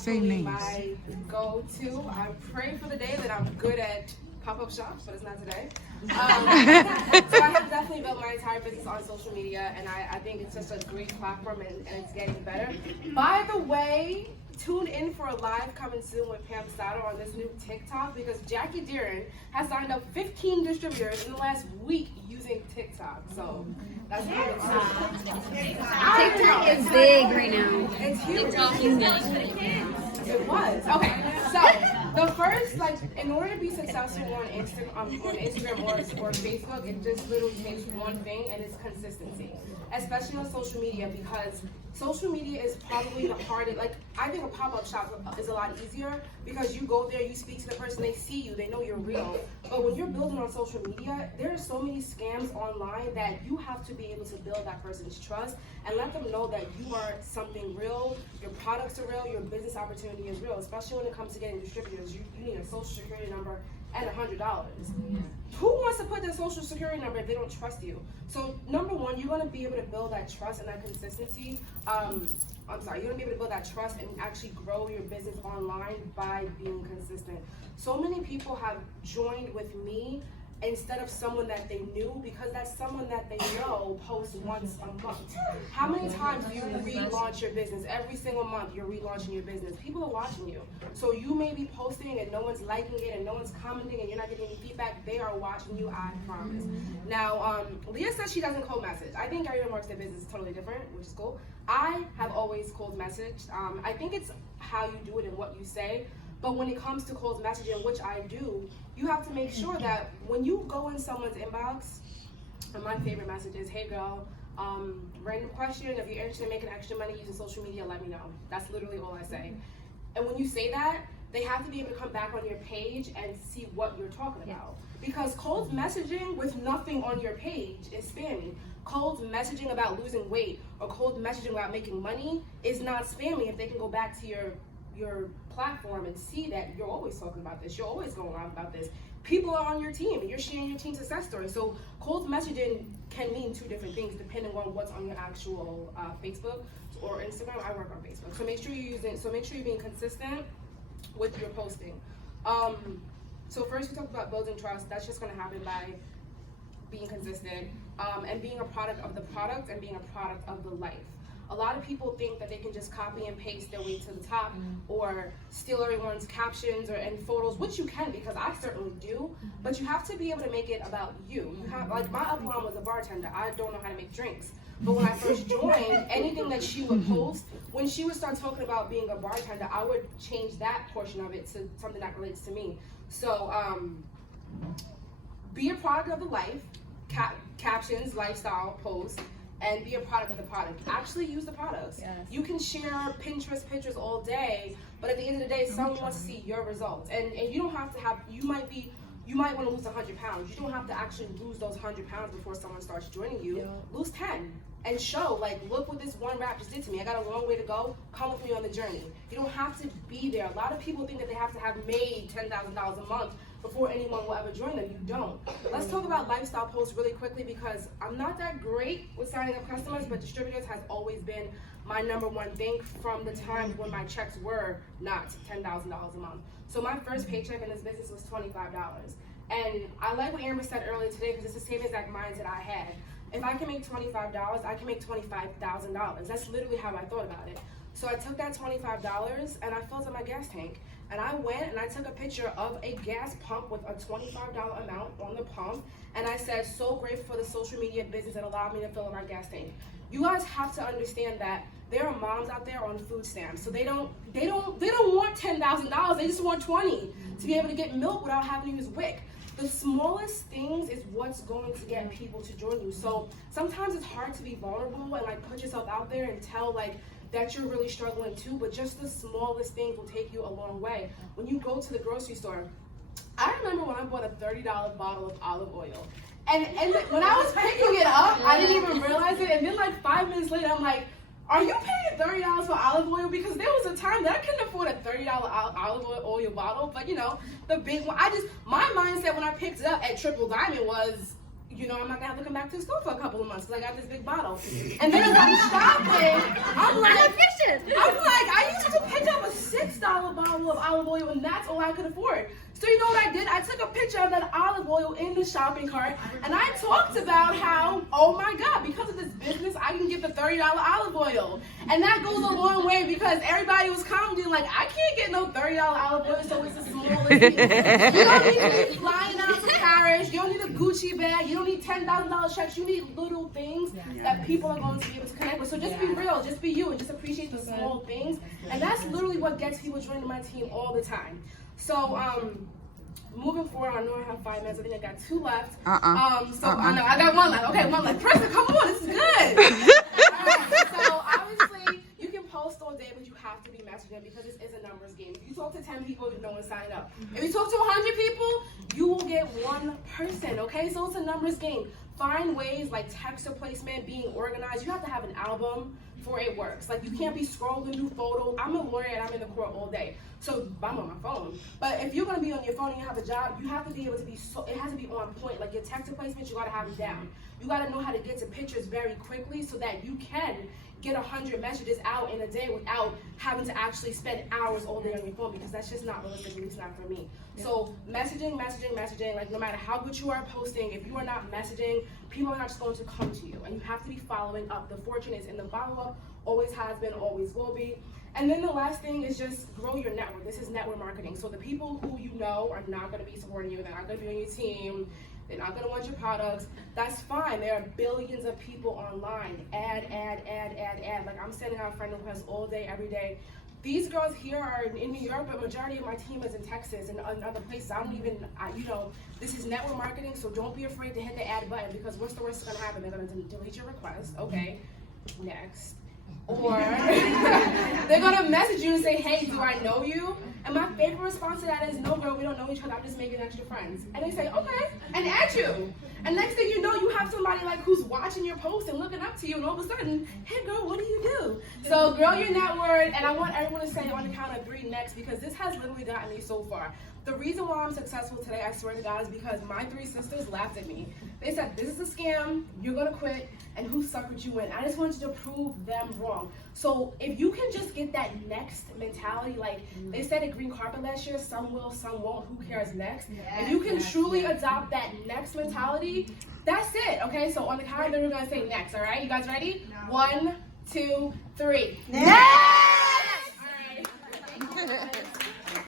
Same names. My go-to. I pray for the day that I'm good at pop-up shops, but it's not today. So I have definitely built my entire business on social media, and I think it's just a great platform, and it's getting better. By the way, tune in for a live coming soon with Pam Stato on this new TikTok, because Jackie Deeren has signed up 15 distributors in the last week using TikTok. So that's TikTok is big right now. It's huge. TikTok is big. It was. Okay, so the first, in order to be successful on Instagram or Facebook, it just literally takes one thing, and it's consistency. Especially on social media, because social media is probably the hardest. I think a pop-up shop is a lot easier because you go there, you speak to the person, they see you, they know you're real. But when you're building on social media, there are so many scams online that you have to be able to build that person's trust and let them know that you are something real, your products are real, your business opportunity is real. Especially when it comes to getting distributors, you need a social security number and $100. Who wants to put their social security number if they don't trust you? So number one, you're gonna be able to build that trust and that consistency. You're gonna be able to build that trust and actually grow your business online by being consistent. So many people have joined with me instead of someone that they knew, because that's someone that they know posts once a month. How many times do you relaunch your business? Every single month you're relaunching your business. People are watching you. So you may be posting and no one's liking it and no one's commenting and you're not getting any feedback. They are watching you, I promise. Now, Leah says she doesn't cold message. I think everyone works their business totally different, which is cool. I have always cold messaged. I think it's how you do it and what you say. But when it comes to cold messaging, which I do, you have to make sure that when you go in someone's inbox, and my favorite message is, hey girl, random question, if you're interested in making extra money using social media, let me know. That's literally all I say. And when you say that, they have to be able to come back on your page and see what you're talking about. Because cold messaging with nothing on your page is spammy. Cold messaging about losing weight or cold messaging about making money is not spammy if they can go back to your platform and see that you're always talking about this, you're always going on about this. People are on your team and you're sharing your team success story. So cold messaging can mean two different things depending on what's on your actual Facebook or Instagram. I work on Facebook. So make sure you're being consistent with your posting. So first we talked about building trust. That's just gonna happen by being consistent and being a product of the product and being a product of the life. A lot of people think that they can just copy and paste their way to the top or steal everyone's captions and photos, which you can, because I certainly do, but you have to be able to make it about you. You have, my upline was a bartender. I don't know how to make drinks. But when I first joined, anything that she would post, when she would start talking about being a bartender, I would change that portion of it to something that relates to me. So be a product of the life, captions, lifestyle, posts, and be a product of the product. Actually use the products. Yes. You can share Pinterest pictures all day, but at the end of the day, someone wants to see your results. And you don't have to have, you might want to lose 100 pounds. You don't have to actually lose those 100 pounds before someone starts joining you. Yeah. Lose 10 and show, look what this one rap just did to me. I got a long way to go. Come with me on the journey. You don't have to be there. A lot of people think that they have to have made $10,000 a month before anyone will ever join them. You don't. Let's talk about lifestyle posts really quickly, because I'm not that great with signing up customers, but distributors has always been my number one thing from the time when my checks were not $10,000 a month. So my first paycheck in this business was $25. And I like what Amber said earlier today, because it's the same exact mindset I had. If I can make $25, I can make $25,000. That's literally how I thought about it. So I took that $25 and I filled up my gas tank. And I went and I took a picture of a gas pump with a $25 amount on the pump. And I said, so grateful for the social media business that allowed me to fill up my gas tank. You guys have to understand that there are moms out there on food stamps. So they don't want $10,000. They just want 20 to be able to get milk without having to use WIC. The smallest things is what's going to get people to join you. So sometimes it's hard to be vulnerable and put yourself out there and tell that you're really struggling too, but just the smallest things will take you a long way. When you go to the grocery store, I remember when I bought a $30 bottle of olive oil. And when I was picking it up, I didn't even realize it. And then 5 minutes later, I'm like, are you paying $30 for olive oil? Because there was a time that I couldn't afford a $30 olive oil bottle, but the big one. My mindset when I picked it up at Triple Diamond was, you know, I'm not gonna have to come back to school for a couple of months because I got this big bottle. And then as I'm shopping, I'm like, I used to pick up a $6 bottle of olive oil, and that's all I could afford. So you know what I did? I took a picture of that olive oil in the shopping cart, and I talked about how, oh my God, because of this business, I can get the $30 olive oil. And that goes a long way because everybody was commenting like, I can't get no $30 olive oil, so it's the smallest thing. You don't need to be flying out to Paris. You don't need a Gucci bag. You don't need $10,000 checks. You need little things that people are going to be able to connect with. So just be real, just be you, and just appreciate the small things. And that's literally what gets people joining my team all the time. So, moving forward, I know I have 5 minutes. I think I got 2 left. I know I got 1 left. Okay, 1 left. Preston, come on, this is good. Alright, so obviously you can post all day, but you have to be messaging because this is a numbers game. If you talk to 10 people, no one's signing up. If you talk to 100 people, you will get 1 person. Okay, so it's a numbers game. Find ways like text replacement, being organized. You have to have an album for it works. Like you can't be scrolling through photos. I'm a lawyer and I'm in the court all day, so I'm on my phone. But if you're gonna be on your phone and you have a job, you have to be able to be it has to be on point. Like your text replacements, you gotta have them down. You gotta know how to get to pictures very quickly so that you can get 100 messages out in a day without having to actually spend hours all day on your phone, because that's just not realistic, at least not for me. So messaging, like no matter how good you are at posting, if you are not messaging, people are not just going to come to you, and you have to be following up. The fortune is in the follow-up, always has been, always will be. And then the last thing is just grow your network. This is network marketing. So the people who you know are not going to be supporting you, they're not going to be on your team, they're not going to want your products. That's fine. There are billions of people online. Add. Like I'm sending out friend requests all day, every day. These girls here are in New York, but majority of my team is in Texas and other places. This is network marketing, so don't be afraid to hit the add button, because what's the worst that's going to happen? They're going to delete your request. Okay, next. Or they're going to message you and say, hey, do I know you? And my favorite response to that is, no, girl, we don't know each other. I'm just making extra friends. And they say, okay, and add you. And next thing you know, you have somebody like who's watching your post and looking up to you, and all of a sudden, hey, girl, what do you do? So grow your network, and I want everyone to say on the count of 3 next, because this has literally gotten me so far. The reason why I'm successful today, I swear to God, is because my 3 sisters laughed at me. They said, this is a scam, you're gonna quit, and who suckered you in? I just wanted to prove them wrong. So if you can just get that next mentality, like they said at Green Carpet last year, some will, some won't, who cares next? If you can truly adopt that next mentality, that's it, okay? So on the count of 3, we're gonna say next, all right? You guys ready? 1, 2, 3. Next! All right.